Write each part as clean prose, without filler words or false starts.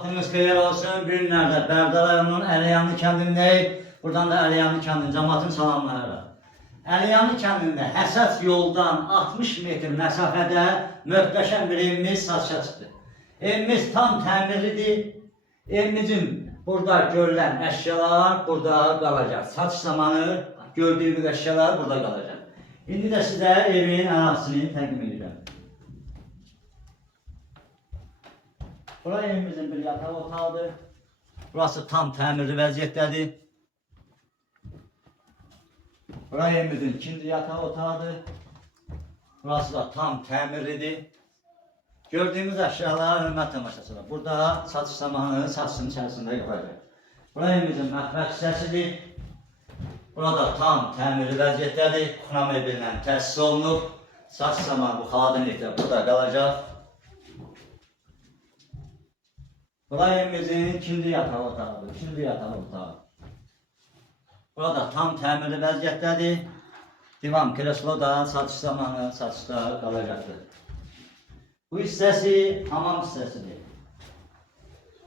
Vaktiniz xeyir olsun. Günlərdə Bərdər rayonunun Əliyanlı kəndindəyik. Buradan da Əliyanlı kəndinin cəmaatını salamlayırıq. Əliyanlı kəndində həsəs yoldan 60 metr məsafədə möhtəşəm bir evimiz satışa çıxdı. Evimiz tam təmirlidir. Evimizin burada görülən əşyalar burada qalacaq. Satış zamanı gördüyünüz əşyalar burada qalacaq. İndi də sizə evin ərazisini təqdim edirəm. Burası evimizin bir yataq otağıdır. Burası tam təmirli vəziyyətdədir. Burası evimizin ikinci yataq otağıdır. Burası da tam təmirlidir. Gördüyümüz əşyalar hörmət tamaşaçılar. Burada satış zamanı satışın içərisində yapacaq. Burası evimizin mətbəx hissəsidir. Burada tam təmirli vəziyyətdədir. Kuxna mebellə təsis olunub. Satış zamanı bu xadimələr burada qalacaq. Burası evimizin ikinci yataq otağıdır. İkinci yataq otağı. Burada tam təmirli vəziyyətdədir. Divan kreslo da satış zamanı satışda qalacaqdır. Bu hissəsi hamam hissəsidir.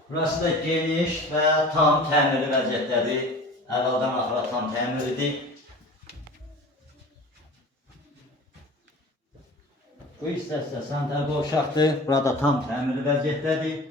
Burası da geniş və tam təmirli vəziyyətdədir. Əvvəldən axıra tam təmirlidir. Bu hissəsi də sanitar qovşaqdır. Burada tam təmirli vəziyyətdədir.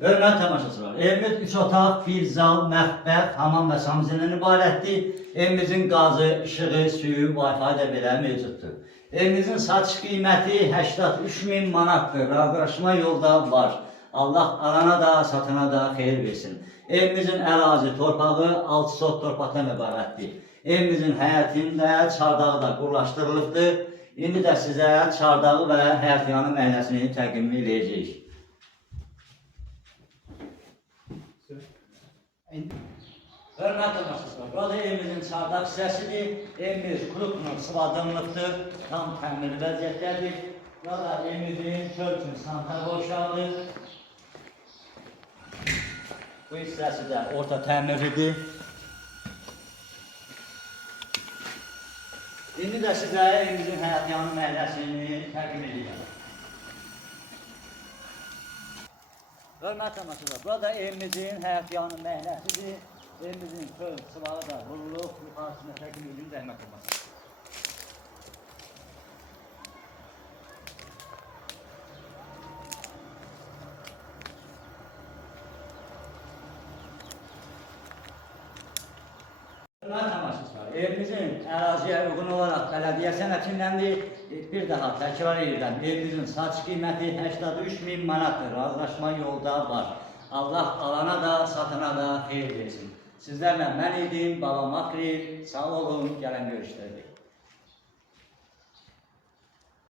Hörmətli tamaşaçılar, evimiz 3 otaq, bir zal, mətbəx, hamam və sanuzelindən ibarətdir. Evimizin qazı, işığı, suyu, Wi-Fi də belə mövcuddur. Evimizin satış qiyməti 83.000 manatdır. Razılaşma yolda var. Allah alana da, satana da xeyir versin. Evimizin ərazi torpağı 6 sot torpaqdan ibarətdir. Evimizin həyətində çardağı da qurlaşdırılıbdır. İndi də sizə çardağı və həyətyanı məhləsini təqdim edəcəyik. Hörmətli tamaşaçılar, burada evimizin çardaq hissəsidir. Evimiz qurutla sıvadımlıqdır, tam təmirli vəziyyətdədir. Burada evimizin çöl üçün sanitar qovşağıdır. Bu hissəsi də orta təmirlidir. İndi də sizə evimizin həyətyanı məhləsini təqdim edirəm. Hörmətli tamaşaçılar, burada evimizin həyətyanı məhləsidir. Evimizin çöl sıvağı da vurulub, yuxarısına təqdim edin, zəhmət olmasın. Hörmətli tamaşaçılar, evimizin əraziyə uyğun olaraq bələdiyyə sənədindəndir. Bir daha təkrar edirəm, evimizin satış qiyməti 83.000 manatdır. Razılaşma yolda var. Allah alana da, satana da xeyir versin. Sizlərlə mən idim, Baba Makri, sağ olun, gələn görüşlərdir.